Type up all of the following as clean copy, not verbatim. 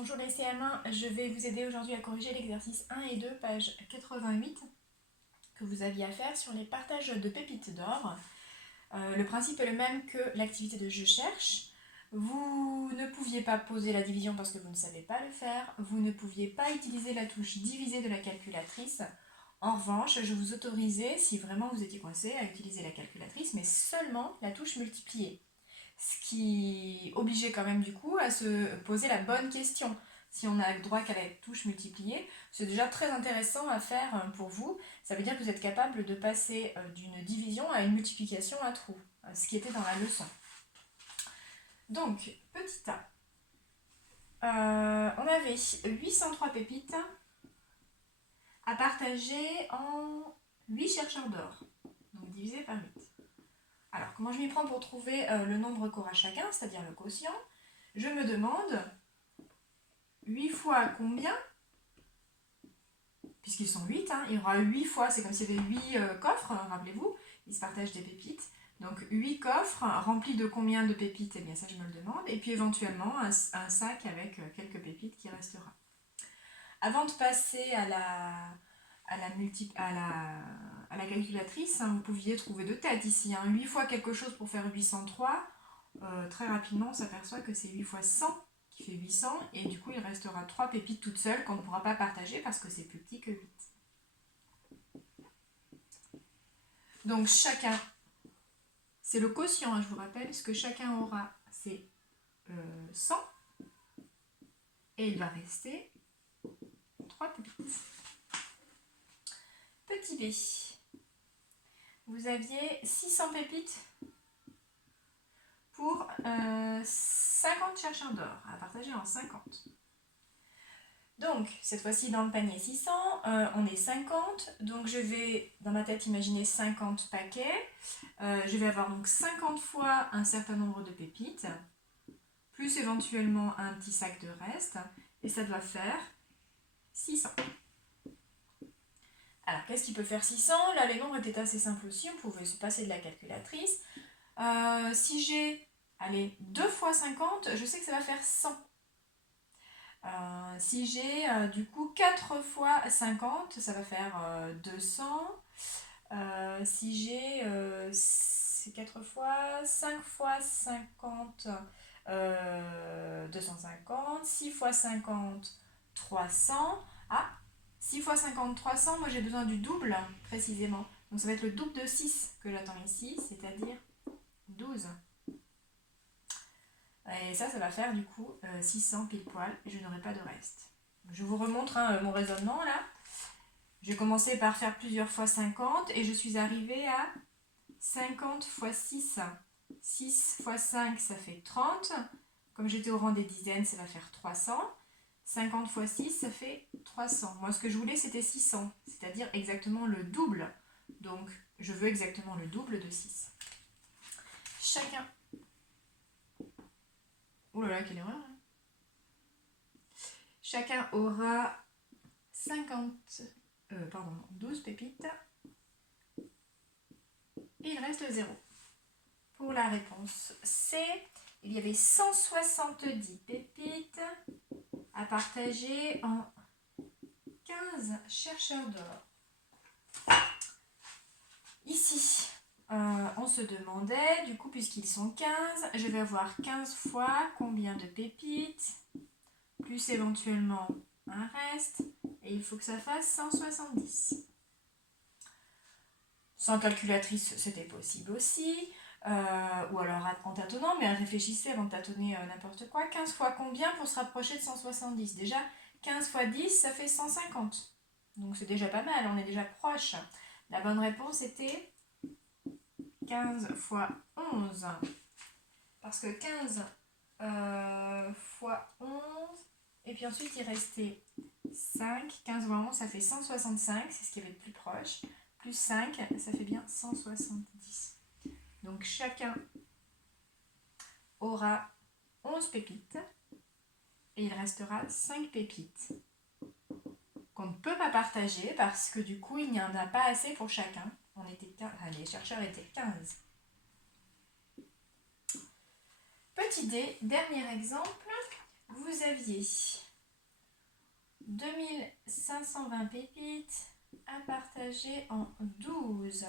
Bonjour les CM1, je vais vous aider aujourd'hui à corriger l'exercice 1 et 2, page 88, que vous aviez à faire sur les partages de pépites d'or. Le principe est le même que l'activité de je cherche. Vous ne pouviez pas poser la division parce que vous ne savez pas le faire. Vous ne pouviez pas utiliser la touche diviser de la calculatrice. En revanche, je vous autorisais, si vraiment vous étiez coincé, à utiliser la calculatrice, mais seulement la touche multiplier. Ce qui obligeait quand même du coup à se poser la bonne question. Si on a le droit qu'à la touche multiplier, c'est déjà très intéressant à faire pour vous. Ça veut dire que vous êtes capable de passer d'une division à une multiplication à trous, ce qui était dans la leçon. Donc, petit a. On avait 803 pépites à partager en 8 chercheurs d'or, donc divisé par 8. Alors, comment je m'y prends pour trouver le nombre qu'aura chacun, c'est-à-dire le quotient? Je me demande 8 fois combien? Puisqu'ils sont 8, il y aura 8 fois, c'est comme s'il y avait 8 coffres, rappelez-vous, ils se partagent des pépites. Donc 8 coffres remplis de combien de pépites? Eh bien ça je me le demande. Et puis éventuellement un sac avec quelques pépites qui restera. Avant de passer à la calculatrice, vous pouviez trouver de tête ici. 8 fois quelque chose pour faire 803. Très rapidement on s'aperçoit que c'est 8 fois 100 qui fait 800 et du coup il restera 3 pépites toutes seules qu'on ne pourra pas partager parce que c'est plus petit que 8. Donc chacun, c'est le quotient, je vous rappelle, ce que chacun aura c'est 100 et il va rester 3 pépites. Petit b, vous aviez 600 pépites pour 50 chercheurs d'or à partager en 50. Donc, cette fois-ci, dans le panier 600, on est 50. Donc, je vais, dans ma tête, imaginer 50 paquets. Je vais avoir donc 50 fois un certain nombre de pépites, plus éventuellement un petit sac de reste. Et ça doit faire 600. Alors, qu'est-ce qui peut faire 600? Là, les nombres étaient assez simples aussi. On pouvait se passer de la calculatrice. Si j'ai, allez, 2 fois 50, je sais que ça va faire 100. Si j'ai du coup 4 fois 50, ça va faire 200. Si j'ai 4 fois, 5 fois 50, 250. 6 fois 50, 300. Ah, 6 fois 50, 300, moi j'ai besoin du double précisément. Donc ça va être le double de 6 que j'attends ici, c'est-à-dire 12. Et ça va faire du coup 600 pile poil et je n'aurai pas de reste. Je vous remontre mon raisonnement là. J'ai commencé par faire plusieurs fois 50 et je suis arrivée à 50 fois 6. 6 fois 5, ça fait 30. Comme j'étais au rang des dizaines, ça va faire 300. 50 fois 6, ça fait 300. Moi, ce que je voulais, c'était 600, c'est-à-dire exactement le double. Donc, je veux exactement le double de 6. Chacun... Oh là là, quelle erreur! Chacun aura 12 pépites. Et il reste 0. Pour la réponse C, il y avait 170 pépites à partager en 15 chercheurs d'or. Ici, on se demandait, du coup, puisqu'ils sont 15, je vais avoir 15 fois combien de pépites, plus éventuellement un reste, et il faut que ça fasse 170. Sans calculatrice, c'était possible aussi, ou alors en tâtonnant, mais réfléchissez avant de tâtonner n'importe quoi. 15 fois combien pour se rapprocher de 170? Déjà, 15 fois 10, ça fait 150. Donc c'est déjà pas mal, on est déjà proche. La bonne réponse était 15 fois 11. Parce que 15 fois 11, et puis ensuite il restait 5. 15 fois 11, ça fait 165, c'est ce qui avait de plus proche. Plus 5, ça fait bien 170. Donc chacun aura 11 pépites et il restera 5 pépites qu'on ne peut pas partager parce que du coup il n'y en a pas assez pour chacun. Les chercheurs étaient 15. Petit D, dernier exemple, vous aviez 2520 pépites à partager en 12.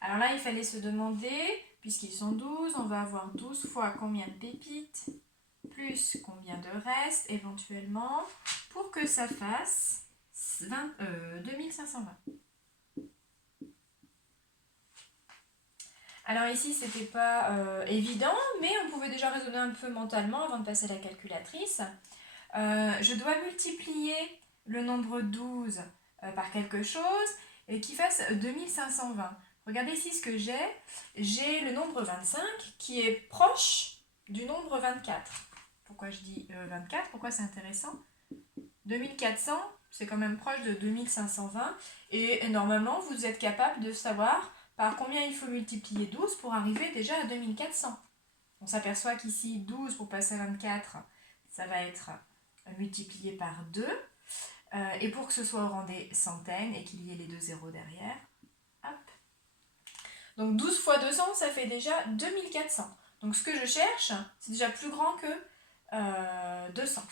Alors là, il fallait se demander, puisqu'ils sont 12, on va avoir 12 fois combien de pépites, plus combien de reste éventuellement, pour que ça fasse 2520. Alors ici, c'était pas évident, mais on pouvait déjà raisonner un peu mentalement avant de passer à la calculatrice. Je dois multiplier le nombre 12 par quelque chose qui fasse 2520. Regardez ici ce que j'ai. J'ai le nombre 25 qui est proche du nombre 24. Pourquoi je dis 24? Pourquoi c'est intéressant? 2400, c'est quand même proche de 2520. Et normalement, vous êtes capable de savoir par combien il faut multiplier 12 pour arriver déjà à 2400. On s'aperçoit qu'ici, 12 pour passer à 24, ça va être multiplié par 2. Et pour que ce soit au rang des centaines et qu'il y ait les deux zéros derrière, hop. Donc 12 fois 200, ça fait déjà 2400. Donc ce que je cherche, c'est déjà plus grand que 200.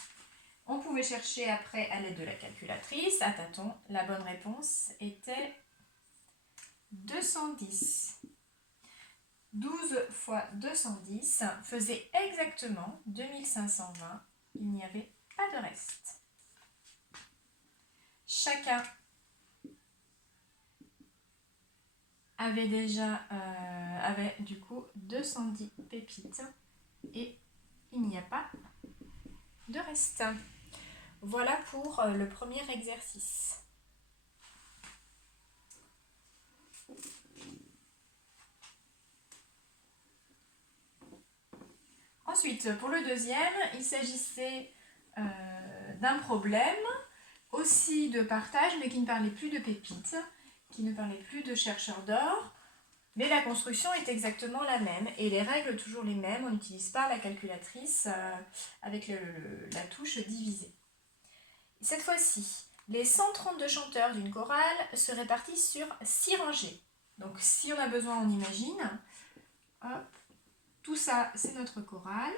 On pouvait chercher après à l'aide de la calculatrice, à tâtons. La bonne réponse était 210. 12 fois 210 faisait exactement 2520. Il n'y avait pas de reste. Chacun avait du coup 210 pépites et il n'y a pas de reste. Voilà pour le premier exercice. Ensuite, pour le deuxième, il s'agissait d'un problème aussi de partage, mais qui ne parlait plus de pépites, qui ne parlait plus de chercheurs d'or, mais la construction est exactement la même et les règles toujours les mêmes. On n'utilise pas la calculatrice avec la touche diviser. Cette fois-ci, les 132 chanteurs d'une chorale se répartissent sur 6 rangées. Donc si on a besoin, on imagine. Hop. Tout ça, c'est notre chorale.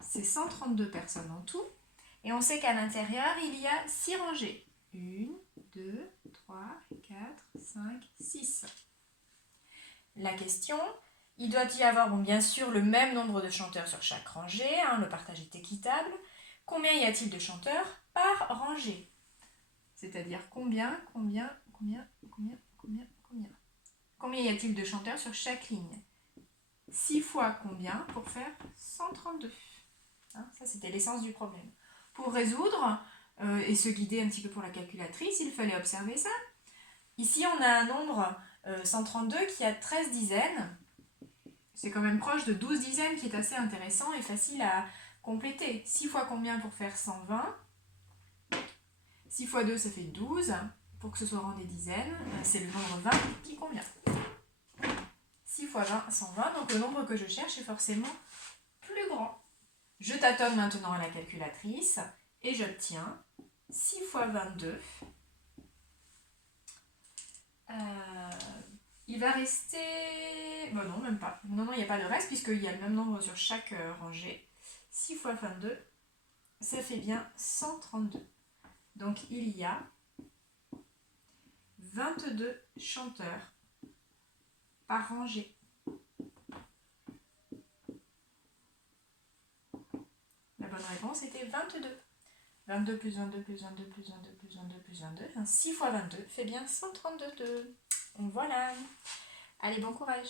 C'est 132 personnes en tout. Et on sait qu'à l'intérieur, il y a 6 rangées. 1, 2, 3, 4, 5, 6. La question, il doit y avoir bien sûr le même nombre de chanteurs sur chaque rangée. Le partage est équitable. Combien y a-t-il de chanteurs par rangée? C'est-à-dire combien y a-t-il de chanteurs sur chaque ligne? 6 fois combien pour faire 132? Ça, c'était l'essence du problème. Pour résoudre et se guider un petit peu pour la calculatrice, il fallait observer ça. Ici, on a un nombre 132 qui a 13 dizaines. C'est quand même proche de 12 dizaines qui est assez intéressant et facile à compléter. 6 fois combien pour faire 120? 6 fois 2, ça fait 12. Pour que ce soit au rang des dizaines, c'est le nombre 20 qui convient. 6 fois 20, 120. Donc le nombre que je cherche est forcément plus grand. Je tâtonne maintenant à la calculatrice et j'obtiens 6 fois 22. Il va rester... Bon non, même pas. Non, il n'y a pas de reste puisqu'il y a le même nombre sur chaque rangée. 6 fois 22, ça fait bien 132. Donc il y a 22 chanteurs par rangée. La bonne réponse était 22. 22 plus 22 plus 22 plus 22 plus 22 plus 22. 6 fois 22 fait bien 132. Voilà. Allez, bon courage.